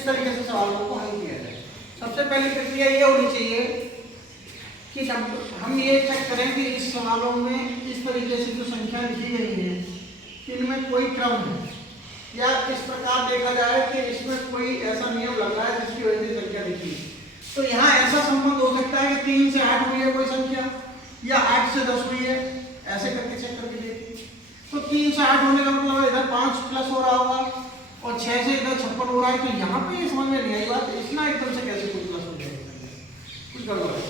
इस तरीके से सवालों को हल किया जाए। सबसे पहली प्रक्रिया ये होनी चाहिए कि हम ये चेक करें कि इस सवालों में इस तरीके से जो संख्या लिखी गई है इनमें कोई क्रम है, या इस प्रकार देखा जाए कि इसमें कोई ऐसा नियम लग रहा है जिसकी वजह से संख्या लिखी है। तो यहाँ ऐसा संबंध हो सकता है कि 3 से 8 हुई है कोई संख्या, या 8 से 10 हुई है, ऐसे करके चेक करके देखिए। तो 3 से 8 होने का मतलब इधर 5 प्लस हो रहा होगा और 6 से इधर 56 हो रहा है। तो यहाँ पे ये समझ में नहीं आई बात, इतना एकदम से कैसे कोई प्लस हो जाएगा, कुछ गड़बड़ है।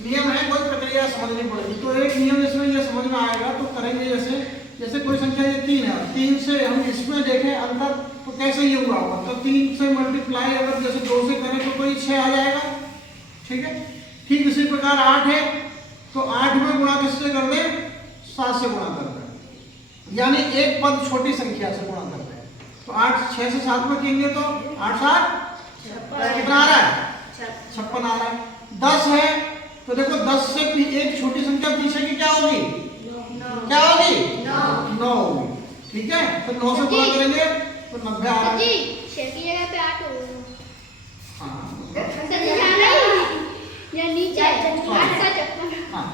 नियम है, कोई प्रक्रिया समझनी पड़ेगी। तो एक नियम इसमें ये समझ में आएगा तो करेंगे, जैसे कोई संख्या ये 3 है, 3 से हम इसमें देखें अंतर तो कैसे ये हुआ होगा। तो 3 से मल्टीप्लाई अगर जैसे 2 से करें तो कोई 6 आ जाएगा, ठीक है। ठीक इसी प्रकार 8 है तो 8 में गुणा किससे कर दें, 7 से गुणा कर दें, यानी एक पद छोटी संख्या से गुणा कर दें। तो 8 6 से 7 में कहेंगे तो 8 7 कितना आ रहा है, 56 आ रहा है। 10 है तो देखो 10 से एक छोटी संख्या पीछे की क्या होगी, क्या होगी, 9 होगी, ठीक है। तो 9 से गुणा करेंगे तो 90 आ रहा है। 6 की जगह पे 8 होगा। हाँ,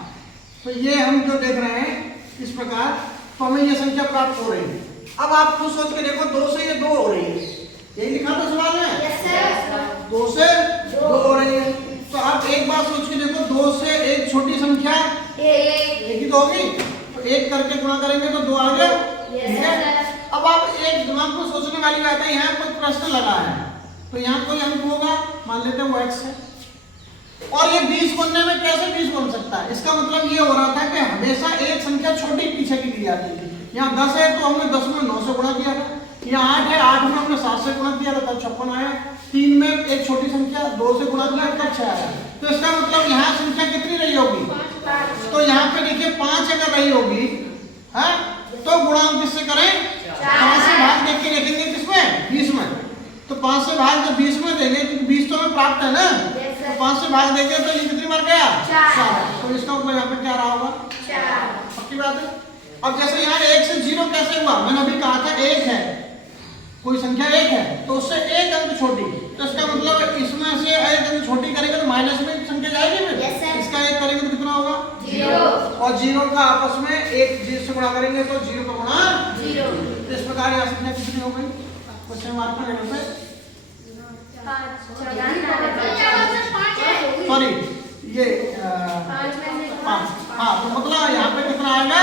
तो ये हम जो देख रहे हैं इस प्रकार तो हमें ये संख्या प्राप्त हो रही है। अब आप खुद सोच के देखो 2 से ये 2 हो रही है, यही लिखा था सवाल में, 2 से 2 हो रही है। तो आप एक बात सोच के देखो, 2 से एक छोटी संख्या एक ही तो होगी, तो एक करके गुणा करेंगे तो 2 आ गया, ठीक है। अब आप एक दिमाग को सोचने वाली बात है, यहाँ कोई प्रश्न लगा है तो यहाँ कोई अंक होगा, मान लेते हैं वो x है, और ये 20 बनने में कैसे 20 बन सकता है। इसका मतलब ये हो रहा था कि हमेशा एक संख्या छोटी पीछे की दी जाती थी। यहाँ 10 है तो हमने 10 में 9 से गुणा किया था, यहाँ 8 है 8 में हमने 7 से गुणा किया था तब 56 आया, 3 में एक छोटी संख्या 2 से गुणा किया तब 6 आया। तो इसका मतलब यहाँ संख्या कितनी रही होगी, तो यहाँ पे देखिए 5 अगर रही होगी है तो गुणा हम किससे करें, 5 से भाग देख के देखेंगे किसमें, 20 में। तो 5 से भाग जब 20 में देंगे क्योंकि 20 तो हमें प्राप्त है ना, तो 5 से भाग देंगे तो ये कितनी बार गया, 4। तो इसका मतलब यहाँ पे क्या रहा होगा, 4, पक्की बात है। अब जैसे यहाँ 1 से 0 कैसे हुआ, मैंने अभी कहा था 1 है, कोई संख्या 1 है तो उससे एक अंक छोटी, तो इसका मतलब इसमें से एक अंक छोटी करेंगे तो माइनस में संख्या जाएगी फिर, इसका 1 करेंगे तो कितना होगा, 0, और 0 का आपस में 1 0 से गुणा करेंगे तो 0 का गुणा 0। तो इस प्रकार यहाँ संख्या कितनी हो गई, क्वेश्चन मार्क में लेने पे सॉरी ये 5, हाँ तो मतलब यहाँ पे कितना आएगा,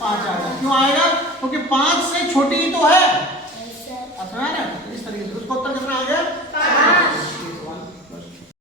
5 आएगा। क्यों आएगा, क्योंकि 5 से